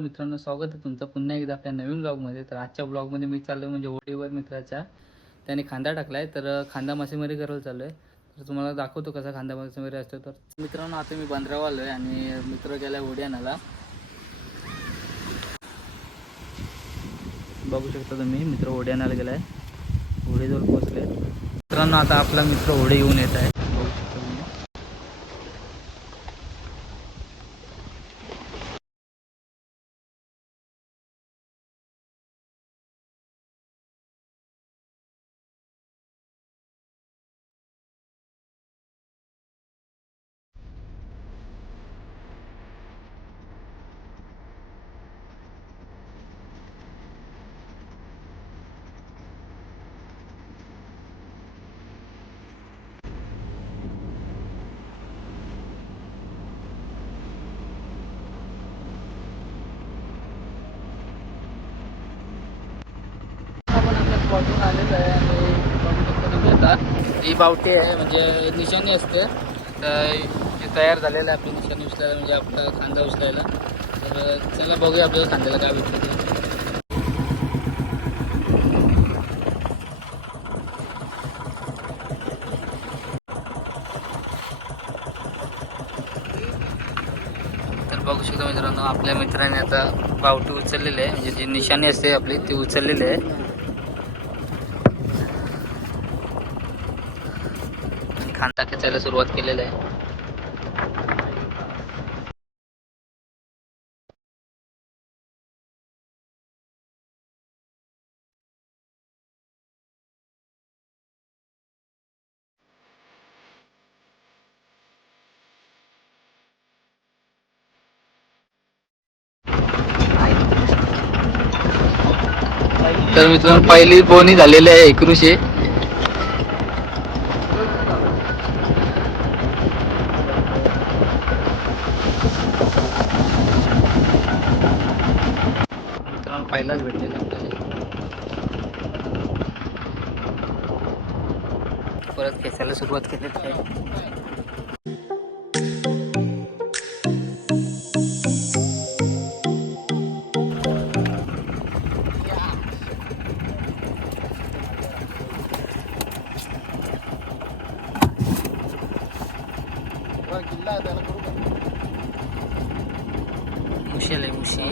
मित्रांनो, स्वागत आहे तुमचं पुन्हा एकदा आपल्या नवीन ब्लॉगमध्ये. तर आजच्या ब्लॉगमध्ये मी चाललो म्हणजे होडीवर मित्राच्या. त्याने खांदा टाकलाय, तर खांदा मासेमारी करायला चालू आहे. तर तुम्हाला दाखवतो कसा खांदा मासेमारी असतो. तर मित्रांनो, आता मी बंदरावर आलो आहे आणि मित्र गेला होडी आणायला. बघू शकता तुम्ही, मित्र होडी आणायला गेलाय. होडीजवळ पोहोचले मित्रांनो. आता आपला मित्र होडी घेऊन येत आहे. बघू शकता तुम्ही. आपण आपल्या स्पॉटून आलेलो आहे आणि बघू शकतो तुम्ही आता ही बावटी आहे, म्हणजे निशाणी असते. तर हे तयार झालेलं आहे आपली निशाणी उचलायला, म्हणजे आपला खांदा उचलायला. तर चला बघूया आपल्याला खांद्याला काय भेटलं ते. तर बघू शकतो मित्रांनो, आपल्या मित्राने आता बावटी उचललेली आहे, म्हणजे जी निशाणी असते आपली ती उचललेली आहे आणि खांदा खेचायला सुरुवात केलेली आहे. तर मित्रांनो, पहिली बोनी झालेली आहे एकरुशे. मित्रांनो, पहिलाच भेटलेला आपल्याला. परत खेचायला सुरुवात केलेली आहे. मुशी आले मुशी.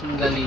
शिंगाली.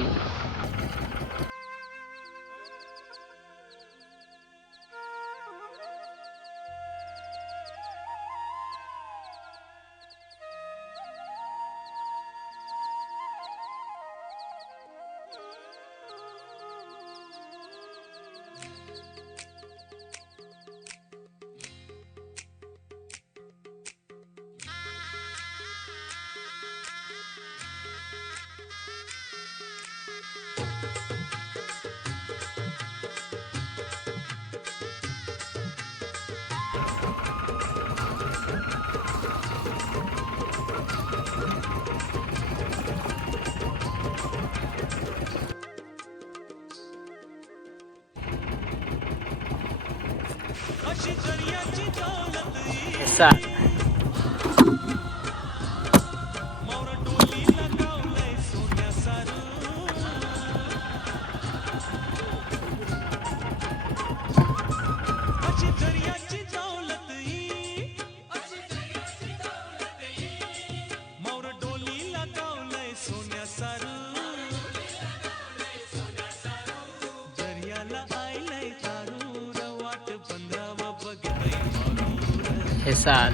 ऐसा हे साल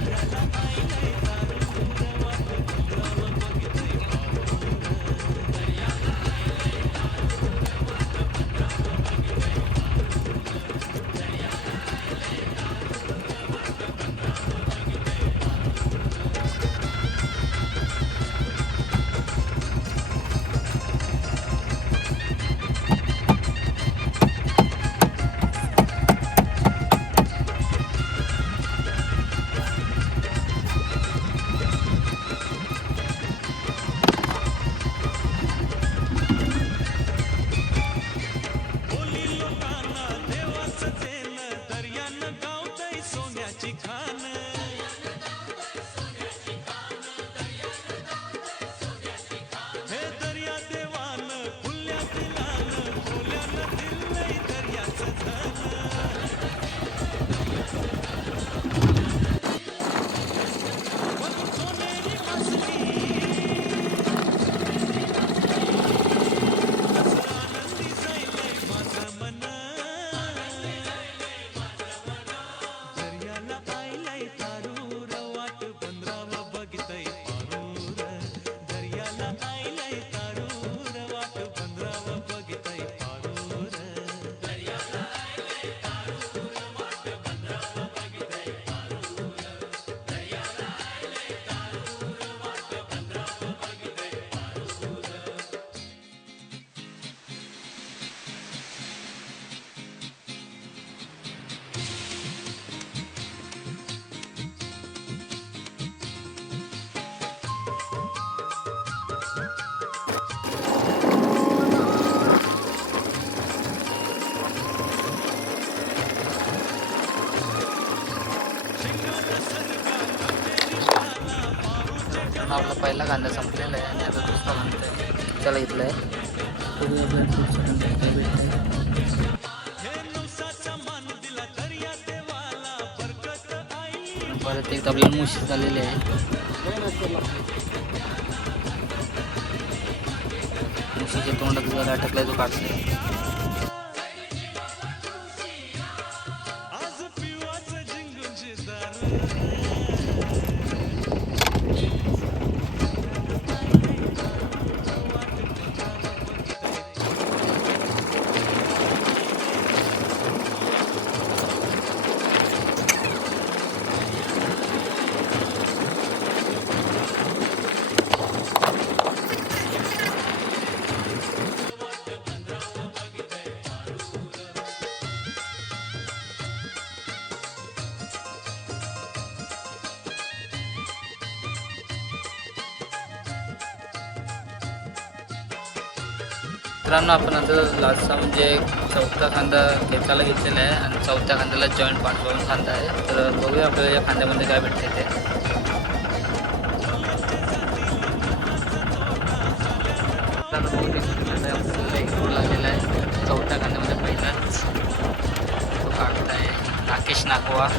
आपला पहिला कांदा संपलेला आहे आणि आता दुसरा कांदा त्याला घेतला आहे. परत एक आपल्याला मुशी झालेली आहे. मुशीच्या तोंडात जर अटकलाय तो काढतोय. मित्रांनो, आपण आता लास्टचा म्हणजे चौथा कांदा घेतलेला आहे आणि चौथ्या कांद्याला जॉईंट पाठवून कांदा आहे. तर बघूया आपल्याला या कांद्यामध्ये काय भेटते ते. लागलेला आहे चौथ्या कांद्यामध्ये पहिलाच तो काढताय राकेश नाकवा.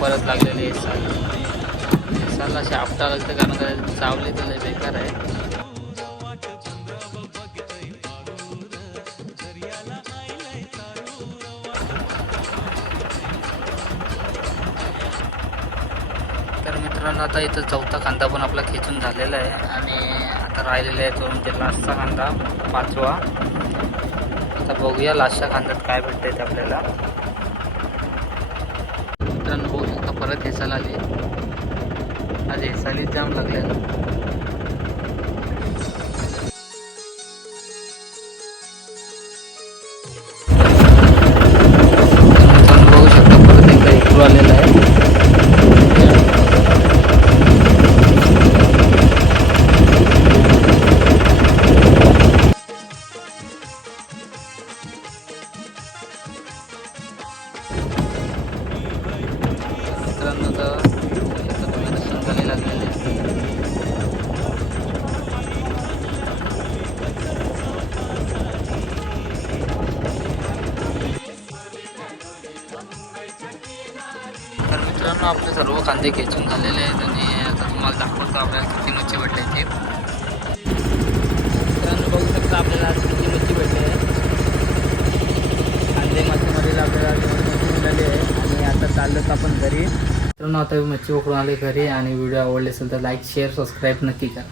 परत लागलेले साला शाफ्टा लागते कारण चावले तर बेकार आहे. मित्रांनो आता इथं चौथा कांदा पण आपला खेचून झालेला आहे आणि आता राहिलेला आहे तो म्हणजे लास्टचा कांदा 5वा. आता बघूया लास्टच्या कांद्यात काय भेटतंय ते आपल्याला. मित्रांनो बघू शकता परत हेसायला आली. आज हेसायला जाम लागलेला. बघू शकता परत एकदा इकडून आलेला आहे. मित्रांनो तर तुम्ही संघाला लागलेले तर मित्रांनो आपले सर्व कांदे खेचून झालेले आहेत आणि आता तुम्हाला दाखवतो आपल्याला किती मच्छी भेटली ती. मित्रांनो बघू शकता आपल्याला आज किती मच्छी भेटली आहे. कांदे मासेमध्ये आपल्याला मच्छी मिळाली आहे आणि आता चाललं आपण घरी. मित्रांनो आता मच्छी पकडून आले घरी आणि व्हिडिओ आवडले असेल तर लाईक शेअर सबस्क्राईब नक्की करा.